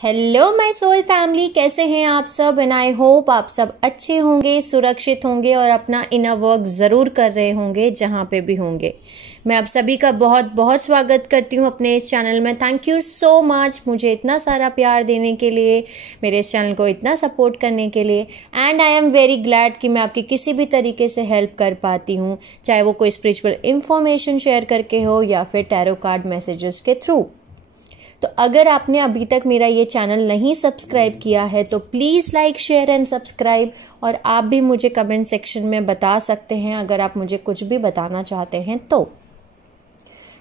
Hello my soul family, कैसे हैं आप सब। एंड आई होप आप सब अच्छे होंगे, सुरक्षित होंगे और अपना इनर वर्क ज़रूर कर रहे होंगे जहाँ पे भी होंगे। मैं आप सभी का बहुत बहुत स्वागत करती हूँ अपने इस चैनल में। थैंक यू सो मच मुझे इतना सारा प्यार देने के लिए, मेरे इस चैनल को इतना सपोर्ट करने के लिए। And I am very glad कि मैं आपकी किसी भी तरीके से हेल्प कर पाती हूँ, चाहे वो कोई स्पिरिचुअल इंफॉर्मेशन शेयर करके हो या फिर टैरो कार्ड मैसेजेस के थ्रू। तो अगर आपने अभी तक मेरा ये चैनल नहीं सब्सक्राइब किया है तो please like share and subscribe. और आप भी मुझे कमेंट सेक्शन में बता सकते हैं अगर आप मुझे कुछ भी बताना चाहते हैं तो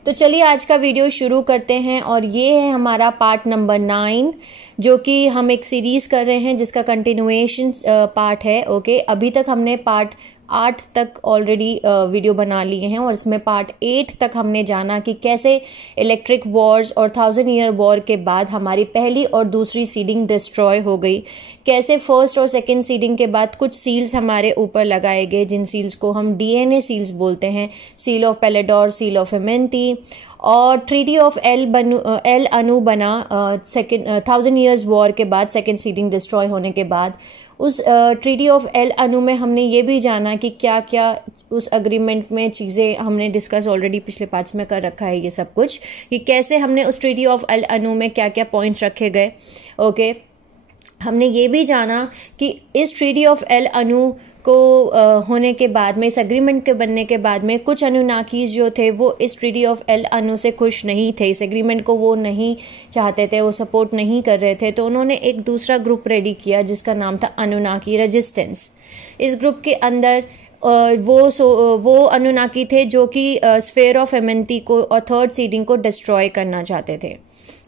चलिए आज का वीडियो शुरू करते हैं। और ये है हमारा पार्ट नंबर 9, जो कि हम एक सीरीज कर रहे हैं जिसका कंटिन्यूएशन पार्ट है। ओके, अभी तक हमने पार्ट 8 तक ऑलरेडी वीडियो बना लिए हैं और इसमें पार्ट 8 तक हमने जाना कि कैसे इलेक्ट्रिक वॉर्स और 1000 ईयर वॉर के बाद हमारी पहली और दूसरी सीडिंग डिस्ट्रॉय हो गई, कैसे फर्स्ट और सेकंड सीडिंग के बाद कुछ सील्स हमारे ऊपर लगाए गए, जिन सील्स को हम डीएनए सील्स बोलते हैं। सील ऑफ पेलेडोर, सील ऑफ एमेंती और ट्रीटी ऑफ एल अनु बना 1000 ईयर्स वॉर के बाद, सेकेंड सीडिंग डिस्ट्रॉय होने के बाद। उस ट्रीटी ऑफ एल अनु में हमने ये भी जाना कि क्या क्या उस अग्रीमेंट में चीज़ें हमने डिस्कस ऑलरेडी पिछले पार्ट्स में कर रखा है ये सब कुछ, कि कैसे हमने उस ट्रीटी ऑफ एल अनु में क्या क्या पॉइंट्स रखे गए। ओके, हमने ये भी जाना कि इस ट्रीटी ऑफ एल अनु को होने के बाद में, इस एग्रीमेंट के बनने के बाद में, कुछ अनुनाकीज जो थे वो इस ट्रीटी ऑफ एल अनु से खुश नहीं थे, इस एग्रीमेंट को वो नहीं चाहते थे, वो सपोर्ट नहीं कर रहे थे। तो उन्होंने एक दूसरा ग्रुप रेडी किया जिसका नाम था अनुनाकी रेजिस्टेंस। इस ग्रुप के अंदर वो अनुनाकी थे जो कि स्फेयर ऑफ एमेंती को और थर्ड सीडिंग को डिस्ट्रॉय करना चाहते थे।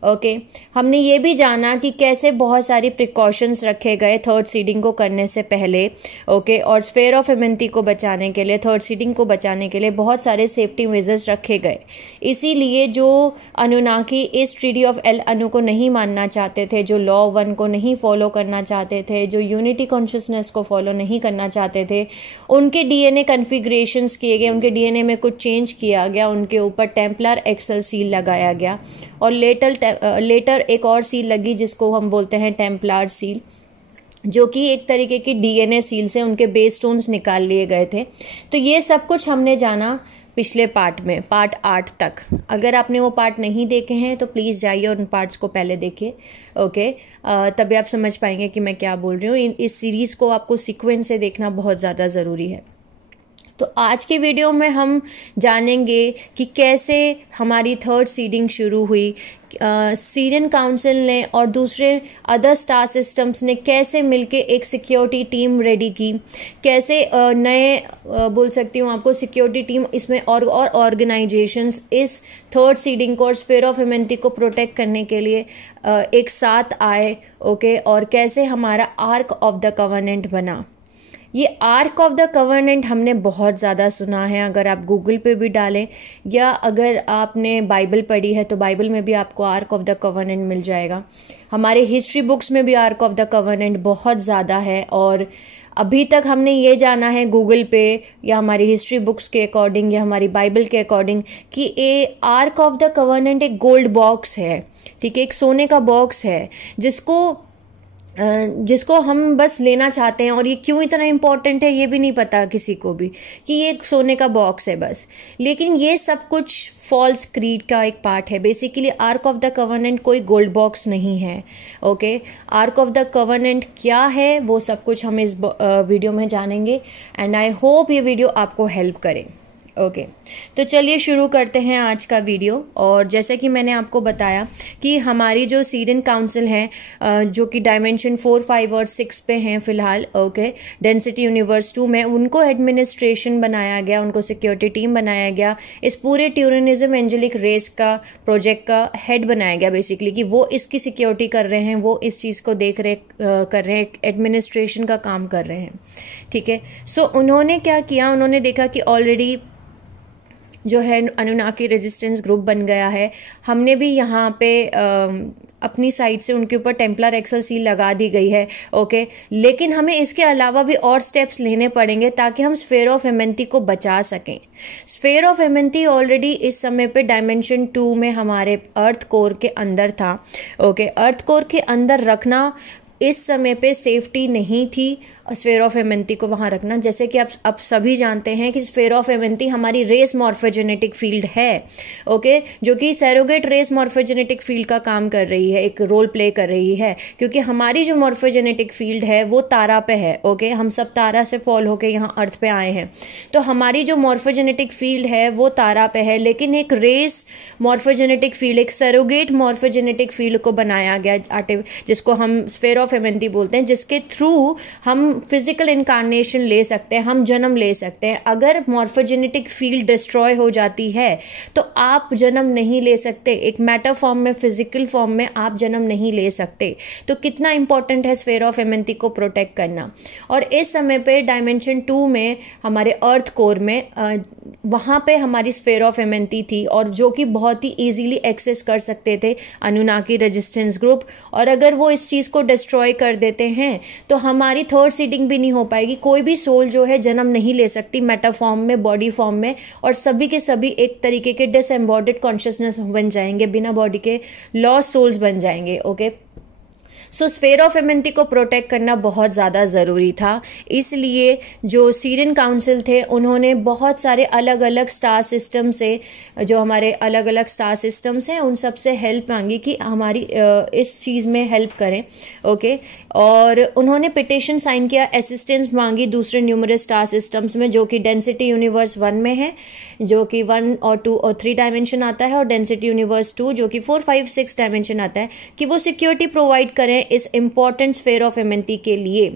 ओके, हमने ये भी जाना कि कैसे बहुत सारी प्रिकॉशंस रखे गए थर्ड सीडिंग को करने से पहले। ओके, और स्फेयर ऑफ एमेंती को बचाने के लिए, थर्ड सीडिंग को बचाने के लिए बहुत सारे सेफ्टी मेजर्स रखे गए। इसीलिए जो अनुनाकी इस ट्रीटी ऑफ एल अनु को नहीं मानना चाहते थे, जो लॉ 1 को नहीं फॉलो करना चाहते थे, जो यूनिटी कॉन्शियसनेस को फॉलो नहीं करना चाहते थे, उनके डीएनए कन्फिग्रेशंस किए गए, उनके डीएनए में कुछ चेंज किया गया, उनके ऊपर टेम्पलर एक्सल सील लगाया गया और लेटर एक और सील लगी जिसको हम बोलते हैं टेम्पलार सील, जो कि एक तरीके की डीएनए सील से उनके बेस स्टोन्स निकाल लिए गए थे। तो ये सब कुछ हमने जाना पिछले पार्ट में, पार्ट 8 तक। अगर आपने वो पार्ट नहीं देखे हैं तो प्लीज़ जाइए और उन पार्ट्स को पहले देखिए। ओके, तभी आप समझ पाएंगे कि मैं क्या बोल रही हूँ। इस सीरीज़ को आपको सीक्वेंस से देखना बहुत ज़्यादा ज़रूरी है। तो आज के वीडियो में हम जानेंगे कि कैसे हमारी थर्ड सीडिंग शुरू हुई, सीरियन काउंसिल ने और दूसरे अदर स्टार सिस्टम्स ने कैसे मिलके एक सिक्योरिटी टीम रेडी की, कैसे नए बोल सकती हूँ आपको सिक्योरिटी टीम इसमें और ऑर्गेनाइजेशंस इस थर्ड सीडिंग को और स्फेयर ऑफ एमेंटी को प्रोटेक्ट करने के लिए एक साथ आए। ओके, और कैसे हमारा आर्क ऑफ द कवर्नेंट बना। ये आर्क ऑफ द कवर्नेंट हमने बहुत ज़्यादा सुना है, अगर आप गूगल पे भी डालें या अगर आपने बाइबल पढ़ी है तो बाइबल में भी आपको आर्क ऑफ द कवर्नेंट मिल जाएगा। हमारे हिस्ट्री बुक्स में भी आर्क ऑफ द कवर्नेंट बहुत ज़्यादा है। और अभी तक हमने ये जाना है गूगल पे या हमारी हिस्ट्री बुक्स के अकॉर्डिंग या हमारी बाइबल के अकॉर्डिंग कि ये आर्क ऑफ द कवर्नेंट एक गोल्ड बॉक्स है, ठीक है, एक सोने का बॉक्स है जिसको हम बस लेना चाहते हैं। और ये क्यों इतना इम्पोर्टेंट है ये भी नहीं पता किसी को भी कि ये एक सोने का बॉक्स है बस। लेकिन ये सब कुछ फॉल्स क्रीड का एक पार्ट है। Basically arc of the covenant कोई गोल्ड बॉक्स नहीं है। Okay, arc of the covenant क्या है वो सब कुछ हम इस वीडियो में जानेंगे। एंड आई होप ये वीडियो आपको हेल्प करे। ओके, तो चलिए शुरू करते हैं आज का वीडियो। और जैसे कि मैंने आपको बताया कि हमारी जो सीरियन काउंसिल है जो कि डायमेंशन 4, 5 और 6 पे हैं फिलहाल, ओके, डेंसिटी यूनिवर्स 2 में, उनको एडमिनिस्ट्रेशन बनाया गया, उनको सिक्योरिटी टीम बनाया गया, इस पूरे ट्यूरिनिज्म एंजेलिक रेस का प्रोजेक्ट का हेड बनाया गया बेसिकली, कि वो इसकी सिक्योरिटी कर रहे हैं, वो इस चीज़ को देख रेख कर रहे हैं, एडमिनिस्ट्रेशन का काम कर रहे हैं। ठीक है, सो उन्होंने क्या किया, उन्होंने देखा कि ऑलरेडी जो है अनुनाकी रेजिस्टेंस ग्रुप बन गया है। हमने भी यहाँ पे अपनी साइड से उनके ऊपर टेम्पलर एक्सल सील लगा दी गई है। ओके, लेकिन हमें इसके अलावा भी और स्टेप्स लेने पड़ेंगे ताकि हम स्फीयर ऑफ एमेंथी को बचा सकें। स्फीयर ऑफ एमेंथी ऑलरेडी इस समय पे डायमेंशन 2 में हमारे अर्थ कोर के अंदर था। ओके, अर्थ कोर के अंदर रखना इस समय पे सेफ्टी नहीं थी स्फीयर ऑफ एमेंथी को वहां रखना। जैसे कि आप सभी जानते हैं कि स्फीयर ऑफ एमेंथी हमारी रेस मॉर्फोजेनेटिक फील्ड है। ओके, जो कि सैरोगेट रेस मॉर्फोजेनेटिक फील्ड का काम कर रही है, एक रोल प्ले कर रही है, क्योंकि हमारी जो मॉर्फोजेनेटिक फील्ड है वो तारा पे है। ओके, हम सब तारा से फॉल होके यहाँ अर्थ पे आए हैं, तो हमारी जो मॉर्फोजेनेटिक फील्ड है वो तारा पे है, लेकिन एक रेस मॉर्फोजेनेटिक फील्ड, एक सैरोगेट मॉर्फोजेनेटिक फील्ड को बनाया गया जिसको हम स्फीयर ऑफ एमेंथी बोलते हैं, जिसके थ्रू हम फिजिकल इनकारनेशन ले सकते हैं, हम जन्म ले सकते हैं। अगर मॉर्फोजेनेटिक फील्ड डिस्ट्रॉय हो जाती है तो आप जन्म नहीं ले सकते, एक मैटर फॉर्म में, फिजिकल फॉर्म में आप जन्म नहीं ले सकते। तो कितना इंपॉर्टेंट है स्फीयर ऑफ एमेंथी को प्रोटेक्ट करना। और इस समय पे डायमेंशन 2 में हमारे अर्थ कोर में वहां पे हमारी स्फीयर ऑफ एमेंथी थी, और जो कि बहुत ही इजीली एक्सेस कर सकते थे अनुनाकी रेजिस्टेंस ग्रुप। और अगर वो इस चीज को डिस्ट्रॉय कर देते हैं तो हमारी थर्ड सीडिंग भी नहीं हो पाएगी। कोई भी सोल जो है जन्म नहीं ले सकती मैटर फॉर्म में, बॉडी फॉर्म में, और सभी के सभी एक तरीके के डिसएम्बॉडीड कॉन्शियसनेस बन जाएंगे, बिना बॉडी के लॉस्ट सोल्स बन जाएंगे। ओके, सो स्फीयर ऑफ एमेंथी को प्रोटेक्ट करना बहुत ज़्यादा ज़रूरी था। इसलिए जो सीरियन काउंसिल थे उन्होंने बहुत सारे अलग अलग स्टार सिस्टम से, जो हमारे अलग अलग स्टार सिस्टम्स हैं, उन सब से हेल्प मांगी कि हमारी इस चीज़ में हेल्प करें। ओके, और उन्होंने पिटिशन साइन किया, असिस्टेंस मांगी दूसरे न्यूमरस स्टार सिस्टम्स में, जो कि डेंसिटी यूनिवर्स 1 में है, जो कि 1 और 2 और 3 डायमेंशन आता है, और डेंसिटी यूनिवर्स 2 जो कि 4, 5, 6 डायमेंशन आता है, कि वो सिक्योरिटी प्रोवाइड करें इस इंपॉर्टेंट स्फीयर ऑफ एमेंथी के लिए।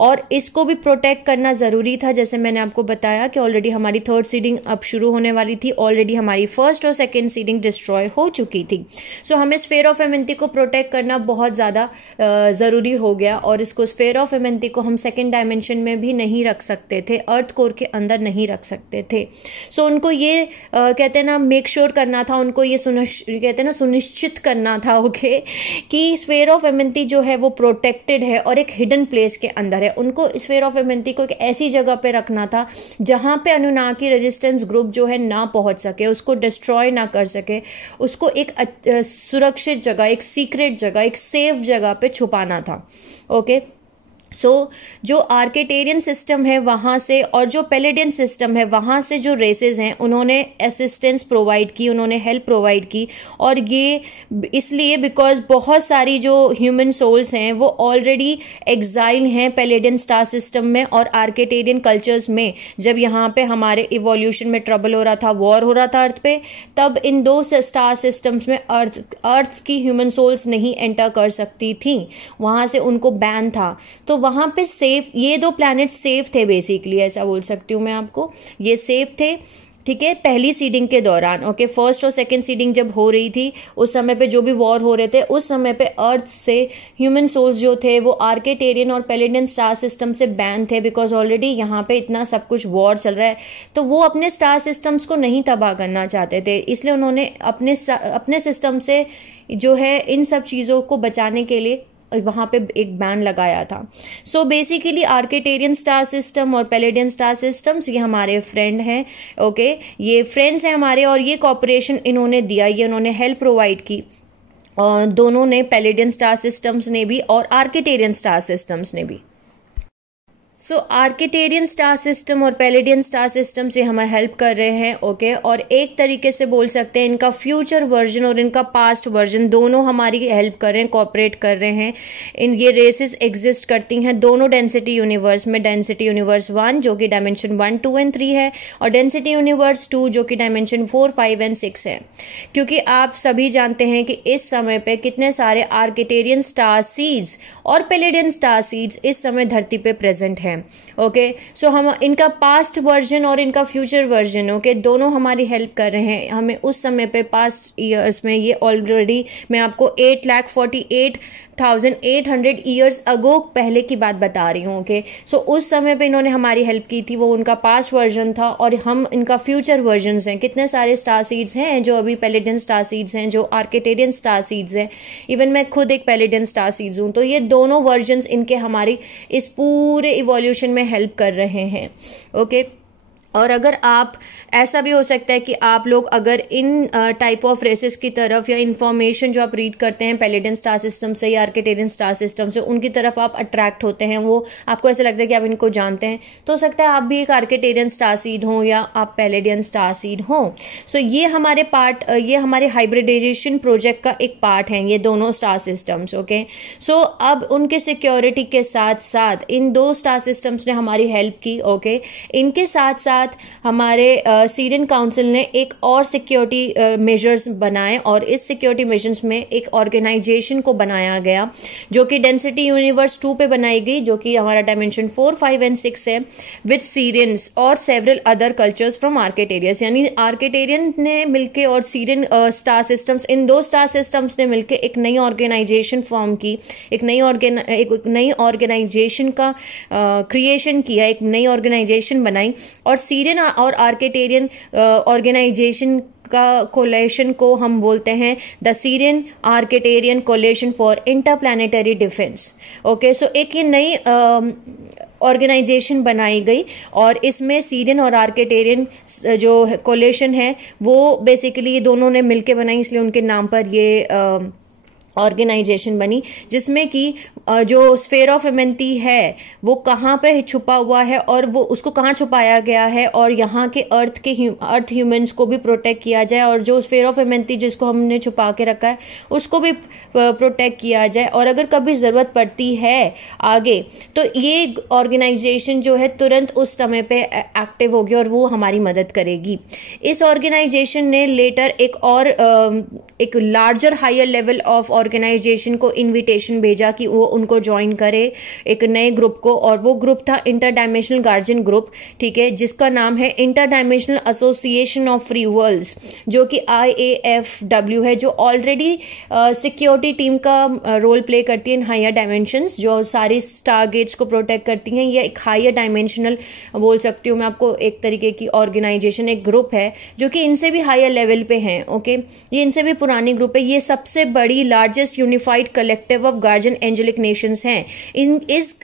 और इसको भी प्रोटेक्ट करना ज़रूरी था। जैसे मैंने आपको बताया कि ऑलरेडी हमारी थर्ड सीडिंग अब शुरू होने वाली थी, ऑलरेडी हमारी फर्स्ट और सेकेंड सीडिंग डिस्ट्रॉय हो चुकी थी। सो हमें स्फीयर ऑफ एमेंथी को प्रोटेक्ट करना बहुत ज़्यादा ज़रूरी हो गया। और इसको स्फीयर ऑफ एमेंथी को हम सेकेंड डायमेंशन में भी नहीं रख सकते थे, अर्थ कोर के अंदर नहीं रख सकते थे। सो उनको ये कहते हैं ना, मेक श्योर करना था, उनको ये कहते हैं ना सुनिश्चित करना था, ओके, कि स्फीयर ऑफ एमेंथी जो है वो प्रोटेक्टेड है और एक हिडन प्लेस के अंदर है। उनको स्फीयर ऑफ एमेंथी को एक ऐसी जगह पे रखना था जहां पे अनुनाकी रेजिस्टेंस ग्रुप जो है ना पहुंच सके, उसको डिस्ट्रॉय ना कर सके, उसको एक सुरक्षित जगह, एक सीक्रेट जगह, एक सेफ जगह पे छुपाना था। ओके, सो जो आर्केटेरियन सिस्टम है वहाँ से और जो पैलेडियन सिस्टम है वहाँ से जो रेसेस हैं उन्होंने असिस्टेंस प्रोवाइड की, उन्होंने हेल्प प्रोवाइड की। और ये इसलिए बिकॉज बहुत सारी जो ह्यूमन सोल्स हैं वो ऑलरेडी एग्जाइल हैं पैलेडियन स्टार सिस्टम में और आर्केटेरियन कल्चर्स में। जब यहाँ पे हमारे इवोल्यूशन में ट्रबल हो रहा था, वॉर हो रहा था अर्थ पे, तब इन दो स्टार सिस्टम्स में अर्थ की ह्यूमन सोल्स नहीं एंटर कर सकती थी, वहाँ से उनको बैन था। तो वहां पे सेफ, ये दो प्लैनेट सेफ थे बेसिकली, ऐसा बोल सकती हूँ मैं आपको, ये सेफ थे। ठीक है, पहली सीडिंग के दौरान, ओके, फर्स्ट और सेकंड सीडिंग जब हो रही थी उस समय पे जो भी वॉर हो रहे थे, उस समय पे अर्थ से ह्यूमन सोल्स जो थे वो आर्केटेरियन और पैलेडियन स्टार सिस्टम से बैन थे, बिकॉज ऑलरेडी यहाँ पे इतना सब कुछ वॉर चल रहा है। तो वो अपने स्टार सिस्टम्स को नहीं तबाह करना चाहते थे, इसलिए उन्होंने अपने सिस्टम से जो है इन सब चीज़ों को बचाने के लिए वहां पे एक बैन लगाया था। सो बेसिकली आर्केटेरियन स्टार सिस्टम और पैलेडियन स्टार सिस्टम्स ये हमारे फ्रेंड हैं, ओके, ये फ्रेंड्स हैं हमारे, और ये कॉपरेशन इन्होंने दिया, ये उन्होंने हेल्प प्रोवाइड की, और दोनों ने, पैलेडियन स्टार सिस्टम्स ने भी और आर्केटेरियन स्टार सिस्टम्स ने भी। सो आर्केटेरियन स्टार सिस्टम और पैलेडियन स्टार सिस्टम से हमें हेल्प कर रहे हैं, ओके, और एक तरीके से बोल सकते हैं इनका फ्यूचर वर्जन और इनका पास्ट वर्जन दोनों हमारी हेल्प कर रहे हैं, कोऑपरेट कर रहे हैं। ये रेसेस एग्जिस्ट करती हैं दोनों डेंसिटी यूनिवर्स में, डेंसिटी यूनिवर्स 1 जो कि डायमेंशन 1, 2 एंड 3 है, और डेंसिटी यूनिवर्स 2 जो कि डायमेंशन 4, 5 एंड 6 है। क्योंकि आप सभी जानते हैं कि इस समय पे कितने सारे आर्केटेरियन स्टार सीड्स और पैलेडियन स्टार सीड्स इस समय धरती पे प्रेजेंट है। हैं। ओके, सो हम इनका पास्ट वर्जन और इनका फ्यूचर वर्जन, ओके, दोनों हमारी हेल्प कर रहे हैं हमें उस समय पे पास्ट ईयर्स में। ये ऑलरेडी मैं आपको 8,48,800 ईयर्स अगो पहले की बात बता रही हूँ। ओके, सो उस समय पे इन्होंने हमारी हेल्प की थी, वो उनका पास्ट वर्जन था, और हम इनका फ्यूचर वर्जन हैं। कितने सारे स्टार सीड्स हैं जो अभी पैलेडियन स्टार सीड्स हैं, जो आर्किटेरियन स्टार सीड्स हैं, इवन मैं खुद एक पैलेडियन स्टार सीड्स हूँ। तो ये दोनों वर्जन्स इनके हमारी इस पूरे इवोल्यूशन में हेल्प कर रहे हैं। ओके, और अगर आप, ऐसा भी हो सकता है कि आप लोग अगर इन टाइप ऑफ रेसेस की तरफ या इंफॉर्मेशन जो आप रीड करते हैं पैलेडियन स्टार सिस्टम से या आर्किटेरियन स्टार सिस्टम से, उनकी तरफ आप अट्रैक्ट होते हैं, वो आपको ऐसा लगता है कि आप इनको जानते हैं, तो हो सकता है आप भी एक आर्किटेरियन स्टार सीड हो या आप पैलेडियन स्टार सीड हो। सो ये हमारे ये हमारे हाइब्रिडाइजेशन प्रोजेक्ट का एक पार्ट है, ये दोनों स्टार सिस्टम्स। ओके, सो अब उनके सिक्योरिटी के साथ साथ इन दो स्टार सिस्टम्स ने हमारी हेल्प की। ओके, इनके साथ साथ हमारे सीरियन काउंसिल ने एक और सिक्योरिटी मेजर्स बनाए, और इस सिक्योरिटी मेजर्स में एक ऑर्गेनाइजेशन को बनाया गया जो कि डेंसिटी यूनिवर्स 2 पे बनाई गई, जो कि हमारा डायमेंशन 4, 5 एंड 6 है, विद सीरियंस और सेवरल अदर कल्चर्स फ्रॉम आर्किटेरियस। यानी आर्किटेरियन ने मिलके और सीरियन स्टार सिस्टम्स, इन दो स्टार सिस्टम्स ने मिलके एक नई ऑर्गेनाइजेशन फॉर्म की, एक नई ऑर्गेनाइजेशन का क्रिएशन किया, एक नई ऑर्गेनाइजेशन बनाई, और सीरियन और आर्किटेरियन ऑर्गेनाइजेशन का कोलेशन को हम बोलते हैं the Sirian Arcturian coalition for interplanetary defense. Okay, so एक ये नई ऑर्गेनाइजेशन बनाई गई, और इसमें सीरियन और आर्किटेरियन जो कोलेशन है वो बेसिकली ये दोनों ने मिलके बनाई, इसलिए उनके नाम पर ये ऑर्गेनाइजेशन बनी, जिसमें कि जो स्फेयर ऑफ एमेंटी है वो कहाँ पे छुपा हुआ है और वो उसको कहाँ छुपाया गया है, और यहाँ के अर्थ ह्यूमंस को भी प्रोटेक्ट किया जाए, और जो स्फेयर ऑफ एमेंटी जिसको हमने छुपा के रखा है उसको भी प्रोटेक्ट किया जाए, और अगर कभी ज़रूरत पड़ती है आगे तो ये ऑर्गेनाइजेशन जो है तुरंत उस समय पे एक्टिव होगी और वो हमारी मदद करेगी। इस ऑर्गेनाइजेशन ने लेटर एक larger higher level of organisation को इनविटेशन भेजा कि वो उनको ज्वाइन करे, एक नए ग्रुप को, और वो ग्रुप था इंटरडायमेंशनल गार्जियन ग्रुप। ठीक है, जिसका नाम है इंटरडायमेंशनल एसोसिएशन ऑफ फ्री वर्ल्ड्स, जो कि IAFW है, जो ऑलरेडी सिक्योरिटी टीम का रोल प्ले करती है इन हायर डायमेंशंस, जो सारी स्टारगेट्स को प्रोटेक्ट करती हैं। ये एक हायर डायमेंशनल बोल सकती हूँ मैं आपको, एक तरीके की ऑर्गेनाइजेशन, एक ग्रुप है जो कि इनसे भी हायर लेवल पे हैं। ओके, ये इनसे भी पुरानी ग्रुप है, ये सबसे बड़ी largest unified collective of guardian angelic nations हैं। इस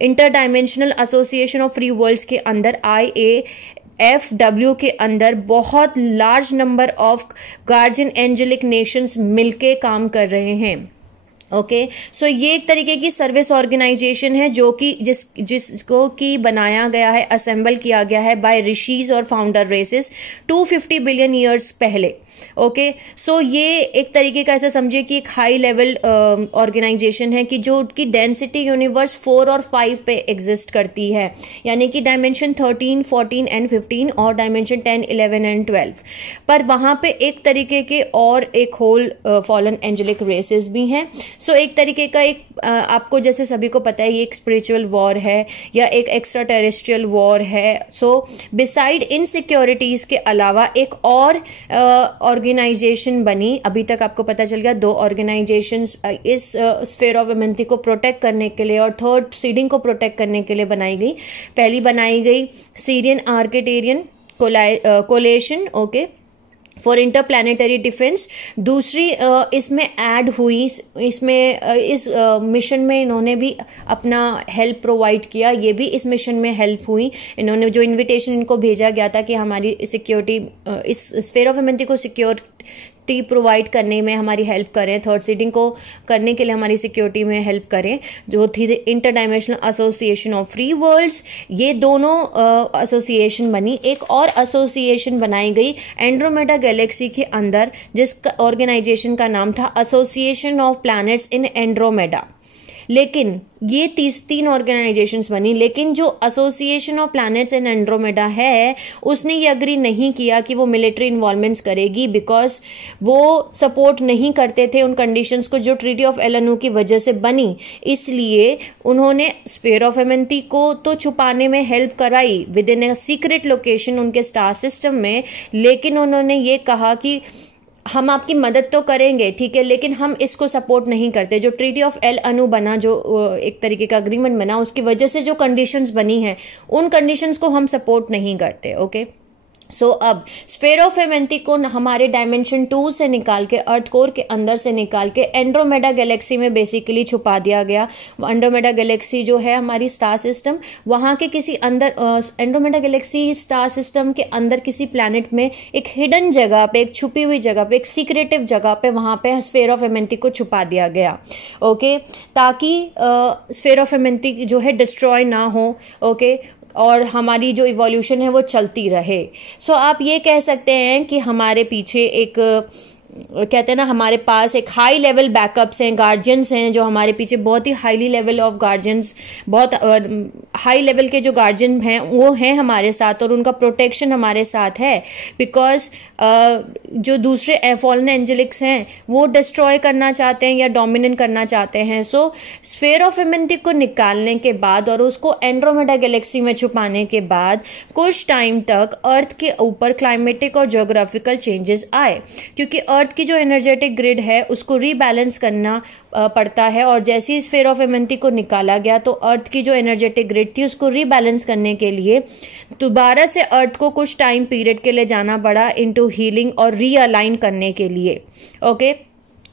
interdimensional association of free worlds के अंदर IAFW के अंदर बहुत large number of guardian angelic nations मिलके काम कर रहे हैं। ओके, सो ये एक तरीके की सर्विस ऑर्गेनाइजेशन है जो कि जिसको कि बनाया गया है, असेंबल किया गया है बाय ऋषिज और फाउंडर रेसेस 250 बिलियन ईयर्स पहले। ओके, सो ये एक तरीके का ऐसा समझिए कि एक हाई लेवल ऑर्गेनाइजेशन है कि जो कि डेंसिटी यूनिवर्स 4 और 5 पे एग्जिस्ट करती है, यानी कि डायमेंशन 13, 14 एंड 15 और डायमेंशन 10, 11 एंड 12 पर वहां पे एक तरीके के और एक होल फॉलन एंजेलिक रेसेस भी हैं। सो एक तरीके का एक आपको जैसे सभी को पता है ये एक स्पिरिचुअल वॉर है या एक एक्स्ट्रा टेरेस्ट्रियल वॉर है। सो बिसाइड इनसिक्योरिटीज के अलावा एक और ऑर्गेनाइजेशन बनी, अभी तक आपको पता चल गया 2 ऑर्गेनाइजेशंस इस स्फेयर ऑफ एमेंटी को प्रोटेक्ट करने के लिए और थर्ड सीडिंग को प्रोटेक्ट करने के लिए बनाई गई। पहली बनाई गई Sirian Arcturian coalition, okay, for interplanetary defense. दूसरी इसमें ऐड हुई, इसमें इस मिशन में इन्होंने भी अपना हेल्प प्रोवाइड किया, ये भी इस मिशन में हेल्प हुई। इन्होंने जो इनविटेशन इनको भेजा गया था कि हमारी सिक्योरिटी, इस स्फेयर ऑफ एमेंटी को सिक्योरिटी प्रोवाइड करने में हमारी हेल्प करें, थर्ड सीडिंग को करने के लिए हमारी सिक्योरिटी में हेल्प करें, जो थी इंटरडायमेंशनल एसोसिएशन ऑफ फ्री वर्ल्ड्स। ये दोनों एसोसिएशन बनी। एक और एसोसिएशन बनाई गई एंड्रोमेडा गैलेक्सी के अंदर, जिसका ऑर्गेनाइजेशन का नाम था association of planets in Andromeda. लेकिन ये तीन ऑर्गेनाइजेशंस बनी, लेकिन जो association of planets in Andromeda है उसने ये अग्री नहीं किया कि वो मिलिट्री इन्वॉल्वमेंट्स करेगी, बिकॉज वो सपोर्ट नहीं करते थे उन कंडीशंस को जो ट्रीटी ऑफ एलएनओ की वजह से बनी। इसलिए उन्होंने स्फीयर ऑफ एमेंथी को तो छुपाने में हेल्प कराई with in a secret location उनके स्टार सिस्टम में, लेकिन उन्होंने ये कहा कि हम आपकी मदद तो करेंगे, ठीक है, लेकिन हम इसको सपोर्ट नहीं करते। जो ट्रीटी ऑफ एलएनओ बना, जो एक तरीके का अग्रीमेंट बना, उसकी वजह से जो कंडीशंस बनी हैं उन कंडीशंस को हम सपोर्ट नहीं करते। ओके, सो अब स्फीयर ऑफ एमेंथी को हमारे डायमेंशन 2 से निकाल के, अर्थ कोर के अंदर से निकाल के एंड्रोमेडा गैलेक्सी में बेसिकली छुपा दिया गया। एंड्रोमेडा गैलेक्सी जो है हमारी स्टार सिस्टम, वहां के किसी अंदर एंड्रोमेडा गैलेक्सी स्टार सिस्टम के अंदर किसी प्लैनेट में एक हिडन जगह पे, एक छुपी हुई जगह पे, एक सीक्रेटिव जगह पे, वहां पे स्फीयर ऑफ एमेंथी को छुपा दिया गया। ओके, ताकि स्फीयर ऑफ एमेंथी जो है डिस्ट्रॉय ना हो। ओके, और हमारी जो इवोल्यूशन है वो चलती रहे। सो आप ये कह सकते हैं कि हमारे पीछे एक, कहते हैं ना, हमारे पास एक हाई लेवल बैकअप्स हैं, गार्जियंस हैं, जो हमारे पीछे बहुत ही हाईली लेवल ऑफ गार्जियंस, बहुत हाई लेवल के जो गार्जियन हैं वो हैं हमारे साथ, और उनका प्रोटेक्शन हमारे साथ है। बिकॉज जो दूसरे फॉलन एंजेलिक्स हैं वो डिस्ट्रॉय करना चाहते हैं या डोमिनेट करना चाहते हैं। सो स्फीयर ऑफ एमेंथी को निकालने के बाद और उसको एंड्रोमेडा गैलेक्सी में छुपाने के बाद कुछ टाइम तक अर्थ के ऊपर क्लाइमेटिक और ज्योग्राफिकल चेंजेस आए, क्योंकि अर्थ की जो एनर्जेटिक ग्रिड है उसको रीबैलेंस करना पड़ता है। और जैसे ही स्फीयर ऑफ एमेंथी को निकाला गया तो अर्थ की जो एनर्जेटिक ग्रिड थी उसको रीबैलेंस करने के लिए दोबारा से अर्थ को कुछ टाइम पीरियड के लिए जाना पड़ा इनटू हीलिंग और रीअलाइन करने के लिए। ओके,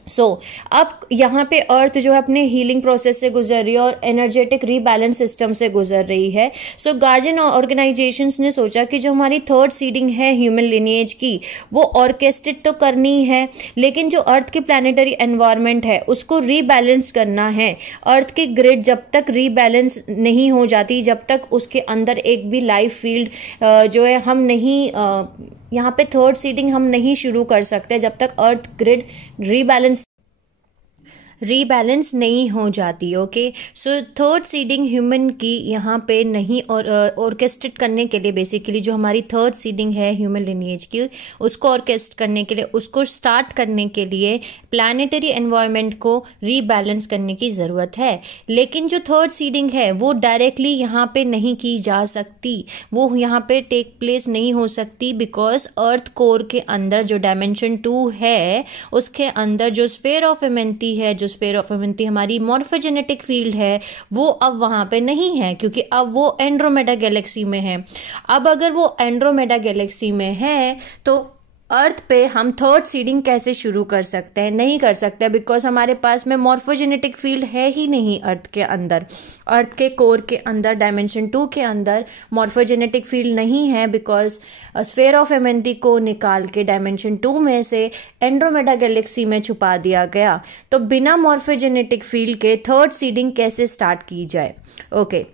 सो अब यहाँ पे अर्थ जो है अपने हीलिंग प्रोसेस से गुजर रही है और एनर्जेटिक रीबैलेंस सिस्टम से गुजर रही है। सो गार्जियन ऑर्गेनाइजेशंस ने सोचा कि जो हमारी थर्ड सीडिंग है ह्यूमन लिनिएज की वो ऑर्केस्ट्रेट तो करनी है, लेकिन जो अर्थ की प्लानिटरी एनवायरनमेंट है उसको रीबैलेंस करना है। अर्थ की ग्रिड जब तक रीबैलेंस नहीं हो जाती, जब तक उसके अंदर एक भी लाइफ फील्ड जो है हम नहीं यहाँ पे थर्ड सीडिंग हम नहीं शुरू कर सकते जब तक अर्थ ग्रिड रीबैलेंस नहीं हो जाती। Okay, so third seeding human की यहाँ पे नहीं, और ऑर्केस्ट्रेट करने के लिए बेसिकली जो हमारी थर्ड सीडिंग है ह्यूमन लिनिएज की उसको ऑर्केस्ट्रेट करने के लिए, उसको स्टार्ट करने के लिए प्लानिटरी एनवायरनमेंट को रीबैलेंस करने की ज़रूरत है। लेकिन जो थर्ड सीडिंग है वो डायरेक्टली यहाँ पे नहीं की जा सकती, वो यहाँ पे टेक प्लेस नहीं हो सकती, बिकॉज अर्थ कोर के अंदर जो डायमेंशन 2 है उसके अंदर जो स्फीयर ऑफ एमेंथी है, जो स्फीयर ऑफ एमेंथी हमारी मॉर्फोजेनेटिक फील्ड है, वो अब वहां पे नहीं है, क्योंकि अब वो एंड्रोमेडा गैलेक्सी में है। अब अगर वो एंड्रोमेडा गैलेक्सी में है तो अर्थ पे हम थर्ड सीडिंग कैसे शुरू कर सकते हैं? नहीं कर सकते, बिकॉज हमारे पास में मॉर्फोजेनेटिक फील्ड है ही नहीं अर्थ के अंदर। अर्थ के कोर के अंदर डायमेंशन 2 के अंदर मॉर्फोजेनेटिक फील्ड नहीं है, बिकॉज स्फीयर ऑफ एमेंथी को निकाल के डायमेंशन 2 में से एंड्रोमेडा गैलेक्सी में छुपा दिया गया। तो बिना मॉर्फोजेनेटिक फील्ड के थर्ड सीडिंग कैसे स्टार्ट की जाए? ओके,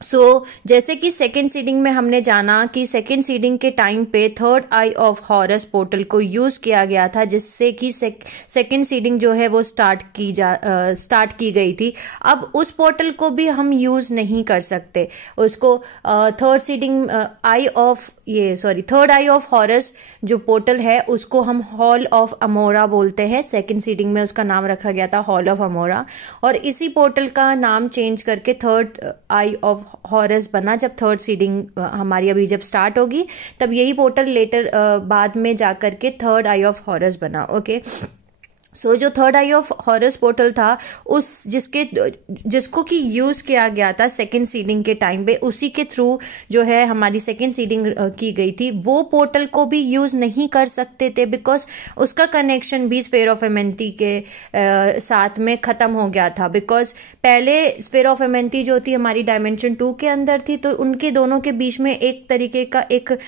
सो जैसे कि सेकेंड सीडिंग में हमने जाना कि सेकेंड सीडिंग के टाइम पे third I of harrows portal को यूज़ किया गया था, जिससे कि सेकेंड सीडिंग जो है वो स्टार्ट की गई थी। अब उस पोर्टल को भी हम यूज़ नहीं कर सकते, उसको third seeding third I of harrows जो पोर्टल है उसको हम हॉल ऑफ अमोरा बोलते हैं। सेकेंड सीडिंग में उसका नाम रखा गया था हॉल ऑफ अमोरा, और इसी पोर्टल का नाम चेंज करके थर्ड आई ऑफ हॉरस बना। जब थर्ड सीडिंग हमारी अभी जब स्टार्ट होगी तब यही पोर्टल लेटर बाद में जाकर के थर्ड आई ऑफ हॉरस बना। ओके, सो जो third I of harrows portal था उस जिसको कि यूज़ किया गया था सेकेंड सीडिंग के टाइम पे, उसी के थ्रू जो है हमारी सेकेंड सीडिंग की गई थी, वो पोर्टल को भी यूज़ नहीं कर सकते थे, बिकॉज उसका कनेक्शन भी स्फीयर ऑफ एमेंथी के साथ में ख़त्म हो गया था। बिकॉज पहले स्फीयर ऑफ एमेंथी जो थी हमारी डायमेंशन 2 के अंदर थी, तो उनके दोनों के बीच में एक तरीके का एक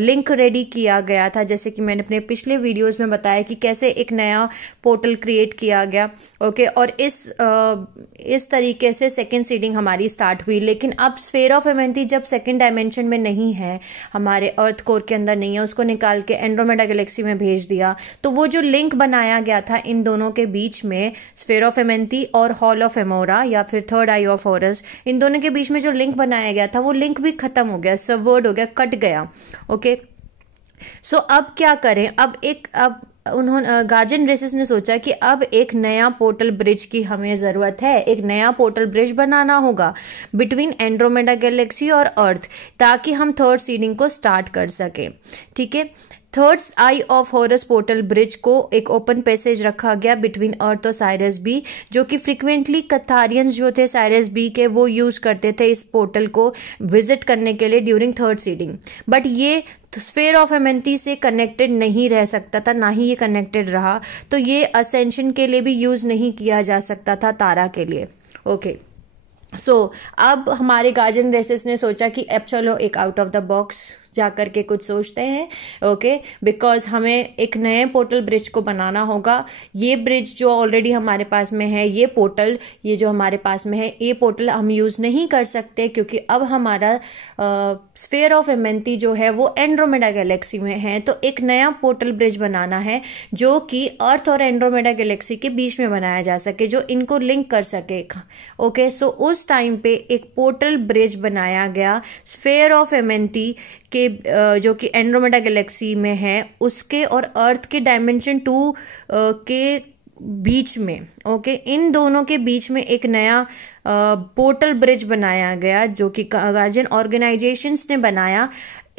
लिंक रेडी किया गया था, जैसे कि मैंने अपने पिछले वीडियोज़ में बताया कि कैसे एक नया पोर्टल क्रिएट किया गया। ओके, और इस तरीके से सेकेंड सीडिंग हमारी स्टार्ट हुई। लेकिन अब स्फीयर ऑफ एमेंथी जब सेकेंड डायमेंशन में नहीं है, हमारे अर्थ कोर के अंदर नहीं है, उसको निकाल के एंड्रोमेडा गैलेक्सी में भेज दिया, तो वो जो लिंक बनाया गया था इन दोनों के बीच में, स्फीयर ऑफ एमेंथी और हॉल ऑफ एमोरा या फिर थर्ड आई ऑफ हॉरस, इन दोनों के बीच में जो लिंक बनाया गया था वो लिंक भी खत्म हो गया, सबवर्ड हो गया, कट गया। ओके, सो अब क्या करें? अब उन्होंने गार्जियन रेसिस ने सोचा कि अब एक नया पोर्टल ब्रिज की हमें ज़रूरत है, एक नया पोर्टल ब्रिज बनाना होगा बिटवीन एंड्रोमेडा गैलेक्सी और अर्थ, ताकि हम थर्ड सीडिंग को स्टार्ट कर सकें। ठीक है, third I of harrows portal bridge को एक ओपन पैसेज रखा गया बिटवीन अर्थ और साइरस बी, जो कि फ्रिक्वेंटली कथारियंस जो थे साइरस बी के, वो यूज करते थे इस पोर्टल को विजिट करने के लिए ड्यूरिंग थर्ड सीडिंग। बट ये स्फीयर ऑफ एमेंथी से कनेक्टेड नहीं रह सकता था, ना ही ये कनेक्टेड रहा, तो ये असेंशन के लिए भी यूज नहीं किया जा सकता था तारा के लिए। ओके, सो अब हमारे गार्जियन रेसिस ने सोचा कि अब चलो एक आउट ऑफ द बॉक्स जा करके कुछ सोचते हैं। ओके, बिकॉज हमें एक नए पोर्टल ब्रिज को बनाना होगा। ये ब्रिज जो ऑलरेडी हमारे पास में है, ये पोर्टल, ये जो हमारे पास में है, ये पोर्टल हम यूज नहीं कर सकते, क्योंकि अब हमारा स्फीयर ऑफ एमेंथी जो है वो एंड्रोमेडा गैलेक्सी में है। तो एक नया पोर्टल ब्रिज बनाना है जो कि अर्थ और एंड्रोमेडा गैलेक्सी के बीच में बनाया जा सके, जो इनको लिंक कर सके। ओके, सो उस टाइम पे एक पोर्टल ब्रिज बनाया गया स्फीयर ऑफ एमेंथी के जो कि एंड्रोमेडा गैलेक्सी में है, उसके और अर्थ के डायमेंशन 2 के बीच में। ओके, इन दोनों के बीच में एक नया पोर्टल ब्रिज बनाया गया, जो कि गार्जियन ऑर्गेनाइजेशंस ने बनाया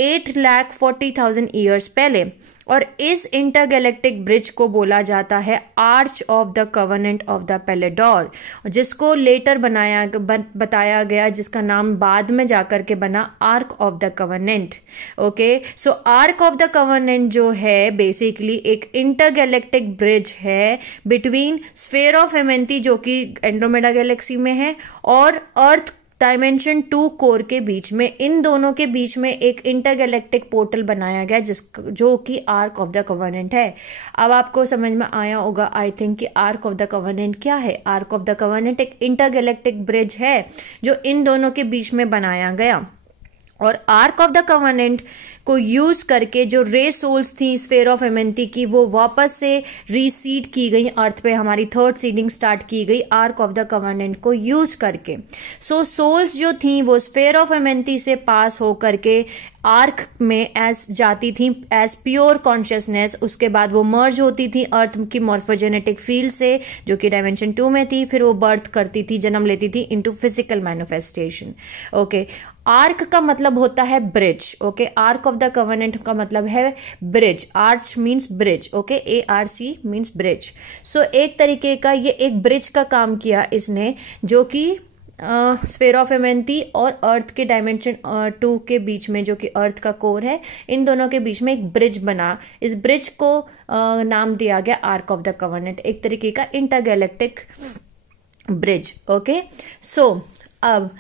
8,40,000 ईयर्स पहले। और इस इंटरगैलेक्टिक ब्रिज को बोला जाता है arch of the covenant of the Palador, जिसको लेटर बताया गया, जिसका नाम बाद में जाकर के बना arc of the covenant. Okay, so arc of the covenant जो है बेसिकली एक इंटरगैलेक्टिक ब्रिज है बिटवीन स्फीयर ऑफ एमेंथी जो कि एंड्रोमेडा गैलेक्सी में है और अर्थ डायमेंशन 2 कोर के बीच में। इन दोनों के बीच में एक इंटरगैलेक्टिक पोर्टल बनाया गया जो कि आर्क ऑफ द कवर्नेंट है। अब आपको समझ में आया होगा आई थिंक कि आर्क ऑफ द कवर्नेंट क्या है। आर्क ऑफ द कवर्नेंट एक इंटरगैलेक्टिक ब्रिज है जो इन दोनों के बीच में बनाया गया। और आर्क ऑफ द कवर्नेंट को यूज करके जो रे सोल्स थी स्फीयर ऑफ एमेंथी की, वो वापस से रीसीड की गई अर्थ पे, हमारी थर्ड सीडिंग स्टार्ट की गई आर्क ऑफ द कवर्नेंट को यूज करके। सो सोल्स जो थी वो स्फीयर ऑफ एमेंथी से पास हो करके आर्क में एज जाती थी एज प्योर कॉन्शियसनेस, उसके बाद वो मर्ज होती थी अर्थ की मॉर्फोजेनेटिक फील्ड से जो कि डायमेंशन 2 में थी, फिर वो बर्थ करती थी, जन्म लेती थी into physical manifestation. Okay, arc का मतलब होता है bridge. Okay, arc of the covenant का मतलब है bridge. Arch means bridge. Okay, ARC means bridge. So एक तरीके का ये एक ब्रिज का काम किया इसने, जो कि स्फीयर ऑफ एमेंथी और अर्थ के डायमेंशन 2 के बीच में, जो कि अर्थ का कोर है, इन दोनों के बीच में एक ब्रिज बना। इस ब्रिज को नाम दिया गया आर्क ऑफ द कवर्नेंट, एक तरीके का इंटरगैलेक्टिक ब्रिज। ओके, सो अब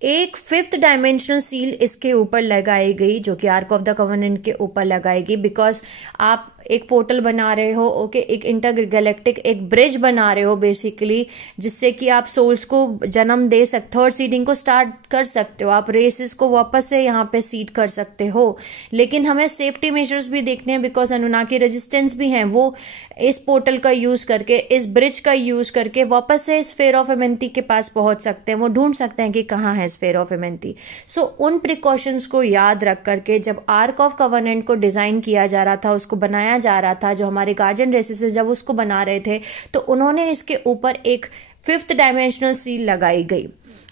एक 5th डायमेंशनल सील इसके ऊपर लगाई गई, जो कि आर्क ऑफ द कवर्नेंट के ऊपर लगाई गई, बिकॉज आप एक पोर्टल बना रहे हो। ओके, एक इंटरगैलेक्टिक एक ब्रिज बना रहे हो बेसिकली, जिससे कि आप सोल्स को जन्म दे सकते, थर्ड सीडिंग को स्टार्ट कर सकते हो, आप रेसेस को वापस से यहाँ पे सीड कर सकते हो। लेकिन हमें सेफ्टी मेजर्स भी देखने हैं, बिकॉज अनुनाकी रेजिस्टेंस भी हैं, वो इस पोर्टल का यूज करके, इस ब्रिज का यूज करके वापस से स्फीयर ऑफ एमेंथी के पास पहुंच सकते हैं, वो ढूंढ सकते हैं कि कहाँ है स्फीयर ऑफ एमेंथी। सो उन प्रिकॉशंस को याद रख करके जब आर्क ऑफ कवर्नेंट को डिजाइन किया जा रहा था, उसको बनाया जा रहा था, जो हमारे गार्जियन रेसिस जब उसको बना रहे थे, तो उन्होंने इसके ऊपर एक 5th डायमेंशनल सील लगाई गई।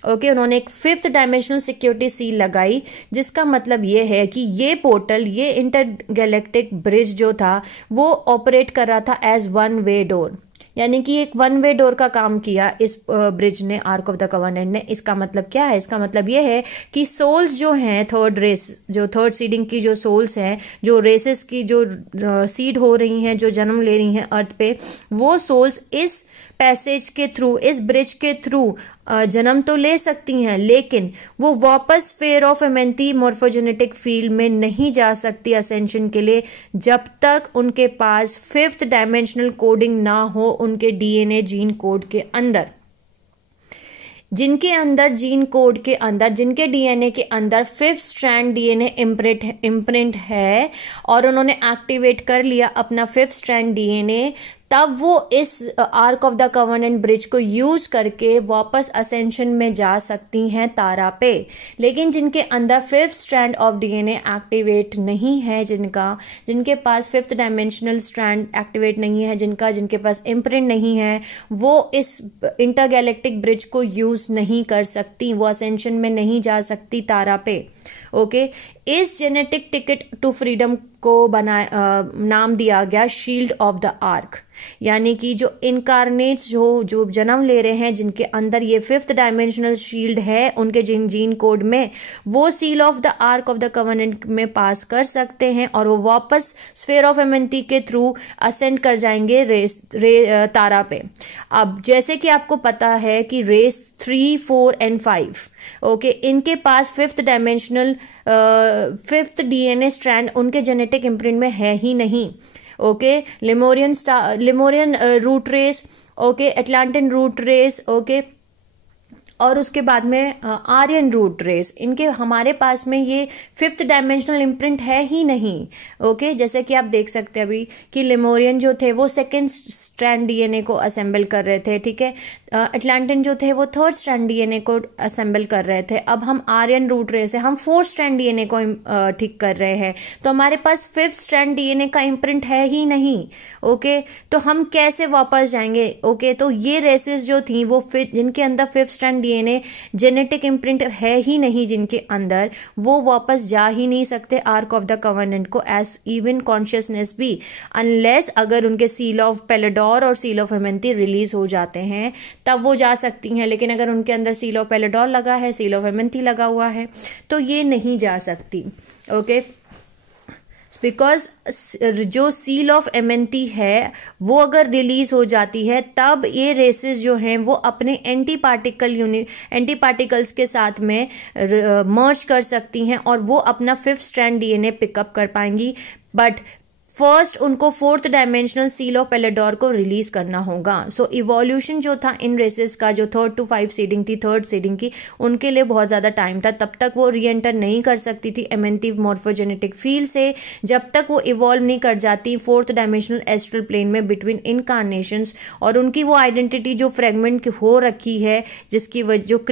ओके, उन्होंने एक 5th डायमेंशनल सिक्योरिटी सील लगाई, जिसका मतलब ये है कि ये पोर्टल, ये इंटरगैलेक्टिक ब्रिज जो था वो ऑपरेट कर रहा था एज 1 वे डोर, यानी कि एक 1 वे डोर का काम किया इस ब्रिज ने, आर्क ऑफ द कवर्नेंट ने। इसका मतलब क्या है? इसका मतलब ये है कि सोल्स जो हैं, थर्ड रेस, जो थर्ड सीडिंग की जो सोल्स हैं, जो रेसेस की जो सीड हो रही हैं, जो जन्म ले रही हैं अर्थ पे, वो सोल्स इस पैसेज के थ्रू, इस ब्रिज के थ्रू जन्म तो ले सकती हैं, लेकिन वो वापस स्फीयर ऑफ एमेंथी मॉर्फोजेनेटिक फील्ड में नहीं जा सकती असेंशन के लिए, जब तक उनके पास 5th डायमेंशनल कोडिंग ना हो उनके डीएनए जीन कोड के अंदर। जिनके अंदर जीन कोड के अंदर, जिनके डीएनए के अंदर 5th स्ट्रैंड डीएनए इम्प्रिंट है और उन्होंने एक्टिवेट कर लिया अपना 5th स्ट्रैंड डीएनए, तब वो इस arc of the covenant bridge को यूज करके वापस असेंशन में जा सकती हैं तारा पे। लेकिन जिनके अंदर 5th strand of DNA activate नहीं है, जिनके पास 5th डायमेंशनल स्ट्रैंड एक्टिवेट नहीं है, जिनके पास इम्प्रिंट नहीं है, वो इस इंटरगैलेक्टिक ब्रिज को यूज नहीं कर सकती, वो असेंशन में नहीं जा सकती तारा पे। ओके, इस जेनेटिक टिकट टू फ्रीडम को नाम दिया गया शील्ड ऑफ द आर्क, यानी कि जो इनकारनेट्स जो जन्म ले रहे हैं, जिनके अंदर ये 5th डायमेंशनल शील्ड है उनके जीन कोड में, वो seal of the arc of the covenant में पास कर सकते हैं और वो वापस स्फीयर ऑफ एमेंथी के थ्रू असेंड कर जाएंगे तारा पे। अब जैसे कि आपको पता है कि रेस 3, 4 एंड 5, ओके, इनके पास 5th dimensional 5th DNA strand उनके जेनेटिक इम्प्रिंट में है ही नहीं। Okay, Lemurian root race, okay, Atlantean root race, okay, और उसके बाद में आर्यन रूट रेस, इनके हमारे पास में ये 5th डायमेंशनल इम्प्रिंट है ही नहीं। ओके, जैसे कि आप देख सकते हैं अभी कि लेमोरियन जो थे वो 2nd स्ट्रैंड डीएनए को असेंबल कर रहे थे, ठीक है, एटलांटिन जो थे वो 3rd स्ट्रैंड डीएनए को असेंबल कर रहे थे। अब हम आर्यन रूट रेस है, हम 4th स्ट्रैंड डीएनए को ठीक कर रहे हैं, तो हमारे पास 5th स्ट्रैंड डीएनए का इम्प्रिंट है ही नहीं। ओके, तो हम कैसे वापस जाएंगे? ओके, तो ये रेसेस जो थी वो जिनके अंदर 5th strand DNA genetic imprint है ही नहीं जिनके अंदर, वो वापस जा ही नहीं सकते आर्क ऑफ द कवर्नेंट को एज इवन कॉन्शियसनेस भी, अनलेस अगर उनके सील ऑफ पेलेडोर और सील ऑफ एमेंथी रिलीज हो जाते हैं तब वो जा सकती हैं। लेकिन अगर उनके अंदर सील ऑफ पेलेडोर लगा है, सील ऑफ एमेंथी लगा हुआ है, तो ये नहीं जा सकती। ओके, बिकॉज जो सील ऑफ एमेंथी है वो अगर रिलीज हो जाती है तब ये रेसेस जो हैं वो अपने एंटी पार्टिकल्स के साथ में मर्ज कर सकती हैं और वो अपना 5th स्ट्रैंड डीएनए पिकअप कर पाएंगी। बट फर्स्ट उनको 4th डायमेंशनल सील ऑफ पेलेडोर को रिलीज करना होगा। सो इवोल्यूशन जो था इन रेसेस का, जो 3rd to 5 सीडिंग थी, 3rd सीडिंग की, उनके लिए बहुत ज्यादा टाइम था, तब तक वो री एंटर नहीं कर सकती थी एमेंथी मॉर्फोजेनेटिक फील्ड से, जब तक वो इवॉल्व नहीं कर जाती 4th डायमेंशनल एस्ट्रल प्लेन में बिटवीन इनकार्नेशंस, और उनकी वो आइडेंटिटी जो फ्रेगमेंट हो रखी है, जिसकी वजह जो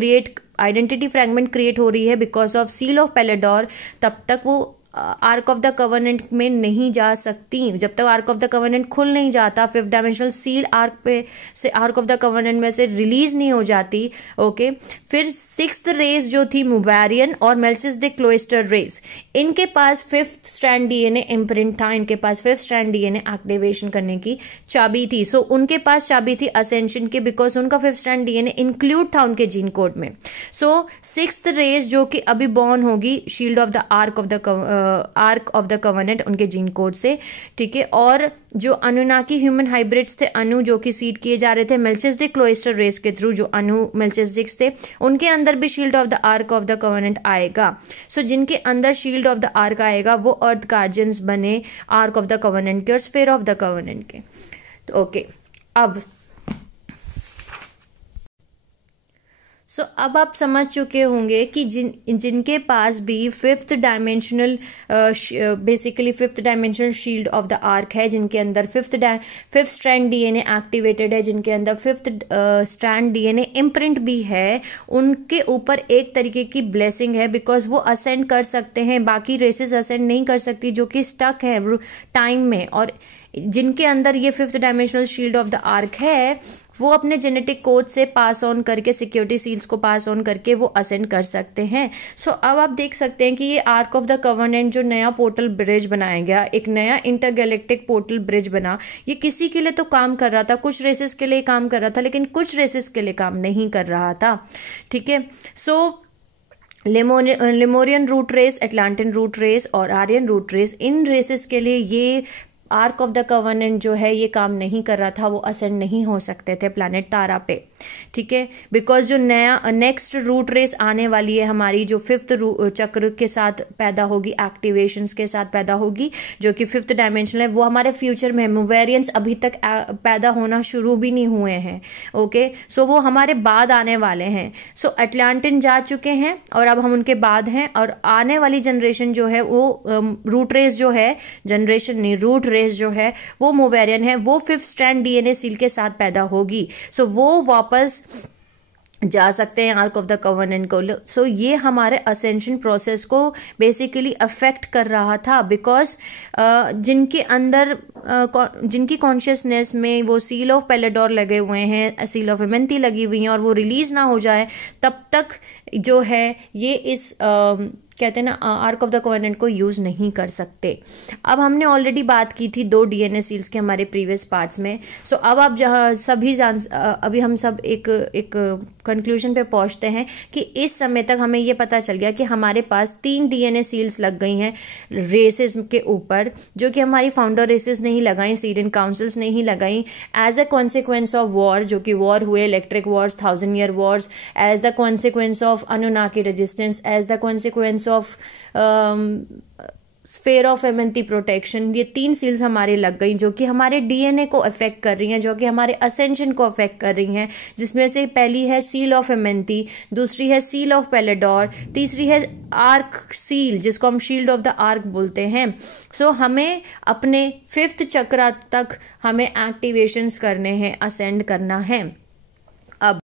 आइडेंटिटी फ्रेगमेंट क्रिएट हो रही है बिकॉज ऑफ सील ऑफ पेलेडोर, तब तक वो आर्क ऑफ द कवर्नेंट में नहीं जा सकती। जब तक आर्क ऑफ द कवर्नेंट खुल नहीं जाता, 5th dimensional seal arc of the covenant में से रिलीज नहीं हो जाती। ओके, फिर 6th रेस जो थी मुवेरियन और मेल्चिसडिक क्लोइस्टर रेस, इनके पास 5th स्ट्रैंड डीएनए इम्प्रिंट था, इनके पास 5th स्ट्रैंड डीएनए एक्टिवेशन करने की चाबी थी। सो उनके पास चाबी थी असेंशन की, बिकॉज उनका 5th स्ट्रैंड डीएनए इंक्लूड था उनके जीन कोड में। सो 6th रेस जो कि अभी बॉर्न होगी shield of the arc of the covenant उनके जीन कोड से, ठीक है, और जो अनुनाकी ह्यूमन हाइब्रिड्स थे, अनु जो कि सीड किए जा रहे थे मेल्चिसडिक क्लोइस्टर रेस के थ्रू, जो अनु मेल्चिसडिक्स थे, उनके अंदर भी shield of the arc of the covenant आएगा। सो जिनके अंदर शील्ड ऑफ द आर्क आएगा वो अर्थ गार्जियंस बने आर्क ऑफ द कवर्नेंट के और स्फीयर ऑफ द कवर्नेंट के। ओके, अब आप समझ चुके होंगे कि जिनके पास भी 5th dimensional basically 5th dimensional shield of the arc है, जिनके अंदर 5th स्ट्रैंड डीएनए एक्टिवेटेड है, जिनके अंदर 5th स्ट्रैंड डीएनए इम्प्रिंट भी है, उनके ऊपर एक तरीके की ब्लेसिंग है, बिकॉज वो असेंड कर सकते हैं। बाकी रेसेस असेंड नहीं कर सकती जो कि स्टक है टाइम में, और जिनके अंदर ये 5th dimensional shield of the arc है वो अपने जेनेटिक कोड से पास ऑन करके, सिक्योरिटी सील्स को पास ऑन करके वो असेंड कर सकते हैं। सो अब आप देख सकते हैं कि ये आर्क ऑफ द कवर्नेंट जो नया पोर्टल ब्रिज बनाया गया, एक नया इंटरगैलेक्टिक पोर्टल ब्रिज बना, ये किसी के लिए तो काम कर रहा था, कुछ रेसेस के लिए काम कर रहा था, लेकिन कुछ रेसेस के लिए काम नहीं कर रहा था, ठीक है। So Lemurian root race, Atlantean root race और आर्यन रूट रेस, इन रेसेस के लिए ये आर्क ऑफ द कवर्नेंट जो है ये काम नहीं कर रहा था, वो असेंड नहीं हो सकते थे प्लैनेट तारा पे, ठीक है। बिकॉज जो नया नेक्स्ट रूट रेस आने वाली है हमारी, जो 5th चक्र के साथ पैदा होगी, एक्टिवेशंस के साथ पैदा होगी, जो कि 5th डायमेंशनल है, वो हमारे फ्यूचर में है। वेरिएंट्स अभी तक पैदा होना शुरू भी नहीं हुए हैं, ओके। सो वो हमारे बाद आने वाले हैं। सो अटलांटिन जा चुके हैं और अब हम उनके बाद हैं, और आने वाली जनरेशन जो है वो रूट रेस जो है, जनरेशन नहीं, रूट रेस जो है वो मोवेरियन है, वो 5th स्ट्रैंड डीएनए सील के साथ पैदा होगी। सो वो वापस जा सकते हैं आर्क ऑफ द कवर्नेंट को। सो ये हमारे असेंशन प्रोसेस को बेसिकली अफेक्ट कर रहा था, बिकॉज जिनके अंदर जिनकी कॉन्शियसनेस में वो सील ऑफ पेलेडोर लगे हुए हैं, सील ऑफ एमेंथी लगी हुई हैं, और वो रिलीज ना हो जाए तब तक जो है ये इस कहते हैं ना आर्क ऑफ द कवर्नेंट को यूज नहीं कर सकते। अब हमने ऑलरेडी बात की थी 2 डीएनए सील्स के हमारे प्रीवियस पार्ट्स में। सो अब आप जहाँ सभी अभी हम सब एक कंक्लूजन पे पहुंचते हैं कि इस समय तक हमें ये पता चल गया कि हमारे पास 3 डीएनए सील्स लग गई हैं रेसेस के ऊपर, जो कि हमारी फाउंडर रेसेस नहीं लगाई, सीरियन काउंसिल्स नहीं लगाई, as a consequence of war, जो कि वॉर हुए, electric wars, 1000 year wars, as the consequence of Anunnaki resistance, as the consequence of sphere of Amenti protection. ये 3 सील्स हमारे लग गई, जो कि हमारे डीएनए को अफेक्ट कर रही हैं, जो कि हमारे असेंशन को अफेक्ट कर रही हैं, जिसमें से पहली है सील ऑफ एमेंथी, दूसरी है सील ऑफ पेलेडोर, तीसरी है आर्क सील, जिसको हम शील्ड ऑफ द आर्क बोलते हैं। सो हमें अपने 5th चक्र तक हमें एक्टिवेशंस करने हैं, असेंड करना है। अब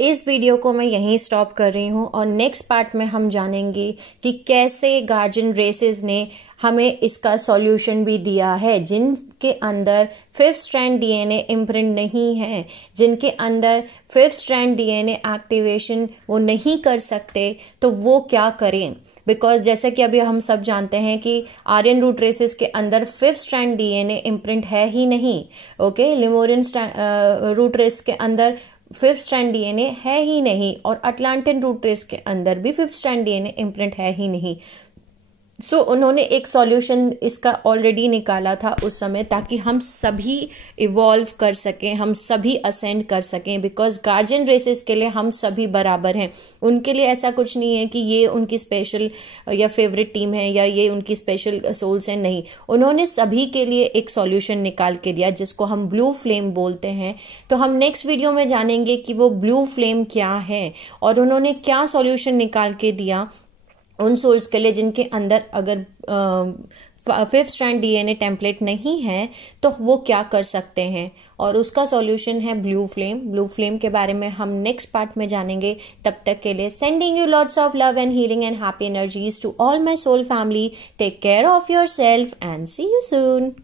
इस वीडियो को मैं यहीं स्टॉप कर रही हूँ, और नेक्स्ट पार्ट में हम जानेंगे कि कैसे गार्जियन रेसेस ने हमें इसका सॉल्यूशन भी दिया है। जिनके अंदर 5th स्ट्रैंड डीएनए इम्प्रिंट नहीं है, जिनके अंदर 5th स्ट्रैंड डीएनए एक्टिवेशन वो नहीं कर सकते, तो वो क्या करें। बिकॉज जैसे कि अभी हम सब जानते हैं कि आर्यन रूट रेसेस के अंदर 5th स्ट्रैंड डीएनए इम्प्रिंट है ही नहीं, ओके। लिमोरियन रूट रेस के अंदर 5th स्ट्रैंड डीएनए है ही नहीं, और अटलांटिन रूट रेस के अंदर भी 5th स्ट्रैंड डीएनए इम्प्रिंट है ही नहीं। सो उन्होंने एक सॉल्यूशन इसका ऑलरेडी निकाला था उस समय, ताकि हम सभी इवॉल्व कर सकें, हम सभी असेंड कर सकें, बिकॉज गार्जियन रेसेस के लिए हम सभी बराबर हैं। उनके लिए ऐसा कुछ नहीं है कि ये उनकी स्पेशल या फेवरेट टीम है, या ये उनकी स्पेशल सोल्स हैं, नहीं। उन्होंने सभी के लिए एक सॉल्यूशन निकाल के दिया, जिसको हम ब्लू फ्लेम बोलते हैं। तो हम नेक्स्ट वीडियो में जानेंगे कि वो ब्लू फ्लेम क्या है, और उन्होंने क्या सॉल्यूशन निकाल के दिया उन सोल्स के लिए जिनके अंदर अगर 5th स्ट्रैंड डीएनए टेम्पलेट नहीं है, तो वो क्या कर सकते हैं, और उसका सॉल्यूशन है ब्लू फ्लेम। ब्लू फ्लेम के बारे में हम नेक्स्ट पार्ट में जानेंगे। तब तक के लिए sending you lots of love and healing and happy energies to all my soul family. Take care of yourself and see you soon.